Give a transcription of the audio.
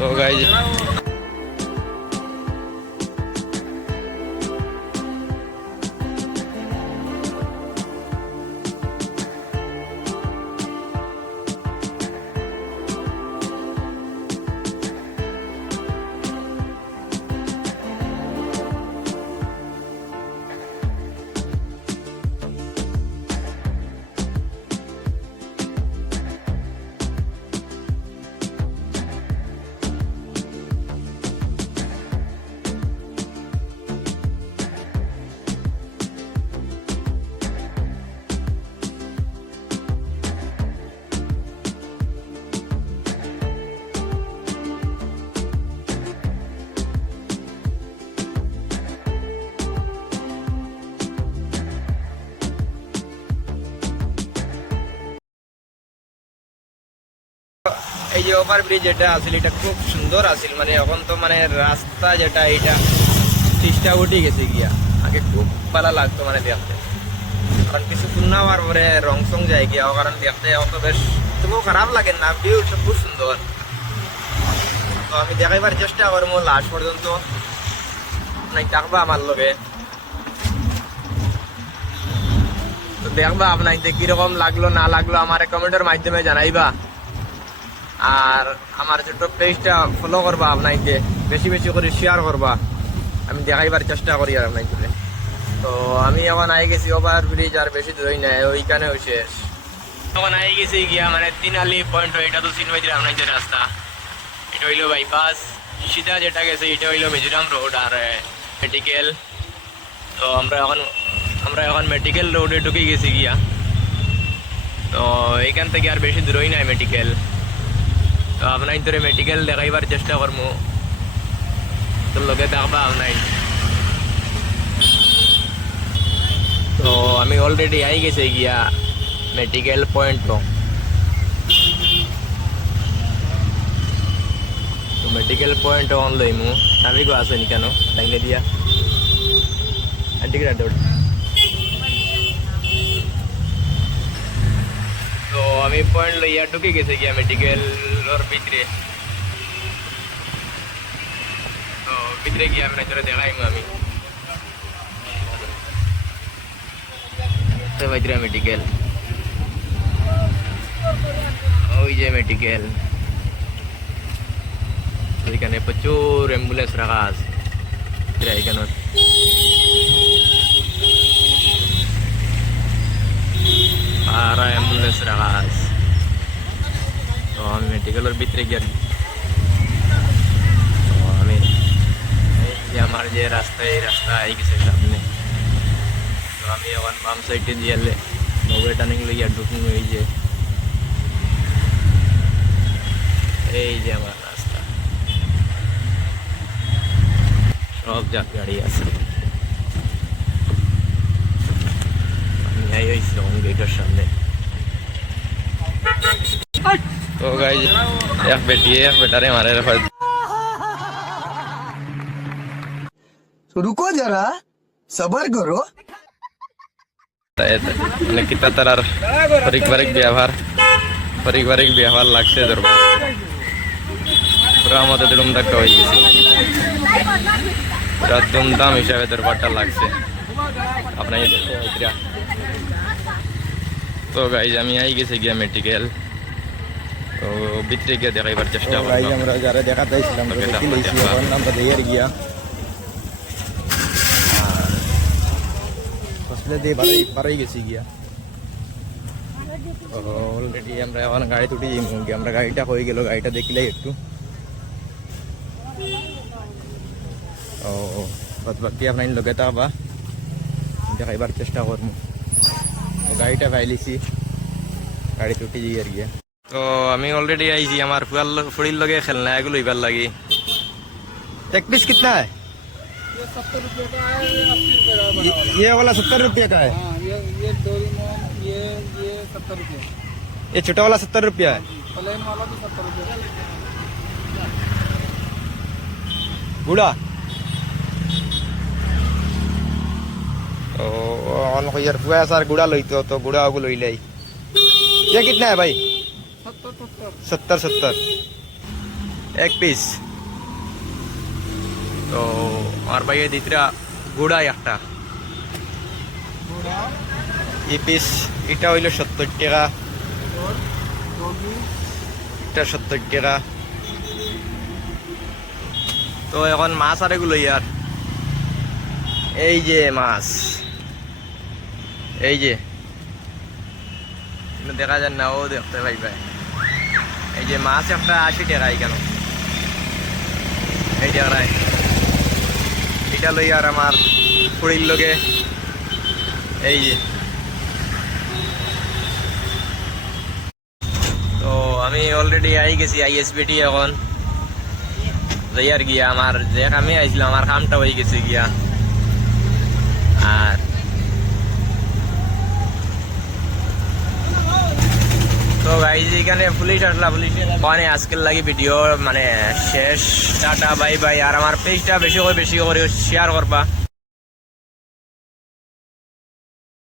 তো গাইজ এই যে ওভার ব্রিজ যেটা আছিল এটা খুব সুন্দর আছিল, মানে এখন তো মানে রাস্তা যেটা এটা তিস্তা উঠে গেছে গিয়া। আগে খুব ভালো লাগতো মানে দেখতে, কারণ কিছু নেওয়ার পরে রং সং যায় গিয়া, কারণ দেখতে অত বেশ তবুও খারাপ লাগে না, ভিউ খুব সুন্দর। তো আমি দেখাইবার চেষ্টা করবো লাস্ট পর্যন্ত, নাই থাকবা আমার লগে। তো দেখবা আপনার কিরকম লাগলো না লাগলো আমার কমেন্টের মাধ্যমে জানাইবা, আর আমার ছোট পেজটা ফলো করবা, আপনাকে বেশি বেশি করে শেয়ার করবা, আমি দেখাইবার চেষ্টা করি আর আপনাকে। তো আমি এখন আই গেছি ওভার ব্রিজ, আর বেশি দূরই নাই, ওইখানেও শেষ। এখন আই গেছি গিয়া মানে তিনালি পয়েন্ট, এটা তো চিনবাইছিলাম আপনাদের রাস্তা, এটা হইলো বাইপাস। সিধা যেটা গেছে এটা হইলো মিজোরাম রোড আর মেডিকেল। তো আমরা এখন মেডিকেল রোডে ঢুকে গেছি গিয়া। তো এইখান থেকে আর বেশি দূরই নাই মেডিকেল। তো আপনার ধরে মেডিকেল দেখাইবার চেষ্টা করবো, তো লগে দেখবা আপনার। তো আমি অলরেডি আই গেছে গিয়া মেডিকেল পয়েন্ট। তো মেডিকেল পয়েন্ট অন লইমু, ট্রাফিকও আসেনি কেন লাইনে দিয়া আন্টিগ্রা। তো আমি পয়েন্ট লইয়া ঢুকে গেছে গিয়া মেডিকেলের ভিতরে। তো ভিতরে গিয়ে আমরা চলে দেখাইমু আমি মেডিকেল। ওই যে মেডিকেল, ওইখানে প্রচুর অ্যাম্বুলেন্স রাখা আছে এখানে। আর অ্যাম্বুলেন্স রাখা আছে। তো আমি মেডিকেলের ভিতরে গিয়ে আমি আমার যে রাস্তা, এই রাস্তা আই গেছে সামনে। তো আমি এখন বাম সাইডে দিয়ে নৌকা টার্নিং লইয়া ঢুকুন। এই যে আমার রাস্তা, সব গাড়ি আছে। আমি আই হয়েছি গেটের সামনে। তো গাইজ এক বেটারে মারে রাখা। रुको जरा सबर करो। মানে কিতা তারার পারিবারিক ব্যবহার লাগছে তোর পুরা মতো ধুমধাক্কা হয়ে গেছে, পুরা ধুমধাম হিসাবে তোর পাটটা লাগছে আপনাকে দেখতে। তো গাইজ আমি আই গেছে গিয়া মেডিকেল। তো ভিতরে গিয়ে দেখাইবার চেষ্টা করি। আমরা যারা দেখা পাইছিলাম আমরা দেখে গিয়া হসপিটাল দিয়ে বাড়াই গেছি গিয়া। অলরেডি আমরা এখন গাড়ি তুটি আমরা গাড়িটা হয়ে গেল, গাড়িটা দেখিলাই একটু। ও বাকি আপনার লগে থাকবা, দেখাইবার চেষ্টা করবো। গাড়িটা পাইলিছি, গাড়ি তুটি যাই আর গিয়া। তো আমি অলরেডি আইছি আমার ফুড়ির লগে খেলনা এগুলো ইবার লাগি। एक पीस कितना है? ये 70 रुपये का है, 80 रुपये का है। ये वाला 70 रुपये का है। हाँ, ये डोरेमोन ये 70 रुपये। ये छोटा वाला 70 रुपया है। प्लेन वाला भी 70 रुपये। बूढ़ा অন কইয়ার পুয়া সার গুড়া লইতো, তো গুড়া ওগুলো লইলাই। ये कितना है भाई? 70 70 70 এক পিস। তো আমার ভাইয়ের দিতরা গুড়াই একটা ঘোড়া এই পিস, এটা হইল 70 টাকা, ডগি এটা 70 টাকা। তো এখন মাছ আর এগুলো ইয়ার, এই যে মাছ, এই যে কিন্তু দেখা যায় না, ও দেখতে পাইবে। এই যে মাছ একটা 80 টাকা কেন, এই টাকায় এটা লই আর আমার ফুড়ির লগে। এই যে তো আমি অলরেডি আই গেছি আইএসবিটি, এখন যাই আর গিয়া আমার যে কামে আইছিলাম আমার কামটা হয়ে গেছে গিয়া। আর তো গাইজ এখানে পুলিশ আসলা, পুলিশ মানে আজকের লাগি ভিডিও মানে শেষ। Tata bye bye. আর আমার পেজটা বেশি করে শেয়ার করবা।